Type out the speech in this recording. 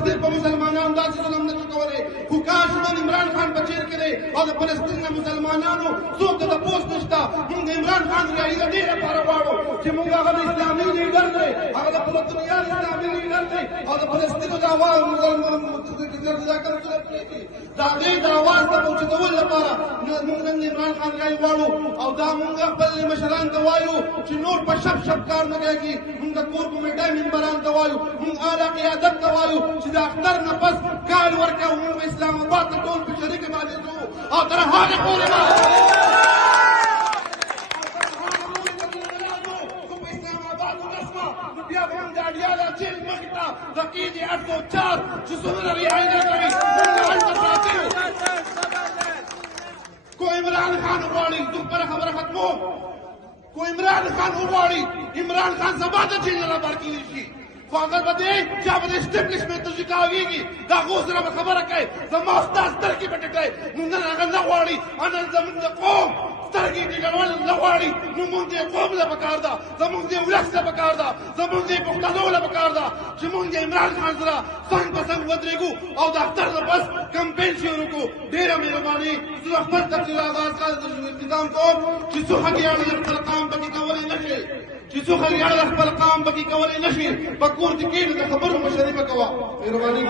فلسطین په مسلمانانو داسې ظلم نشو کولی خو کاش نن عمران خان په چیر کې دی او د فلسطین نه مسلمانانو څوک د تپوس نشته موږ د عمران خان ریایي د دې لپاره غواړو چې موږ هغه د اسلامي لیډر دی هغه د پلوتنیا اسلامي لیډر دی او د فلسطینو د اواز د هغې د اواز د پوچېدولو لپاره موږ نن عمران خان ریایي غواړو او دا موږ خپل مشران ته وایو چې نور په شپ شپ کار نه کېږي موږ د کور کمیټۍ ممبران ته وایو موږ اعلی قیادت ته وایو چې د اختر نه پس کال ورکړو موږ اسلام آباد ته ټول په شریکه باندې ځو او تر هغې پورې به بیا به هم د اډیاله جیل مخې ته رقیب 804 چې څومره رعایي نه کوي موږ هلته پراته یو کو عمران خان غواړي دومره خبره ختموم کو عمران خان وغواړي عمران خان سبا ته جیل نه رابار کېدی شي خو هغه به دی چا به د اسټبلشمنټ ته چې کاږېږي د هغو سره به خبره کوي زما ستا سترګې به ټکوي موږ نن هغه نه غواړي نن زموږ د قوم سترګې ټکول نه غواړي نو موږ د قوم له پکار ده زموږ د ولس له پکار ده زموږ د پښتنو له پکار ده چې موږ د عمران خان سره څنګ په څنګ ودرېږو او د اختر نه پس کمپین شروع کړو ډېره مهرباني زه خپل تقریر آغاز اختتام کوم چې څو هګیاڼه د خپل قام پکې کولی نه شي چې څو هګیاڼه د خپل قام پکې کولی نه شي په کور کې کښېنه د خبرو مشري مه کوه مهرباني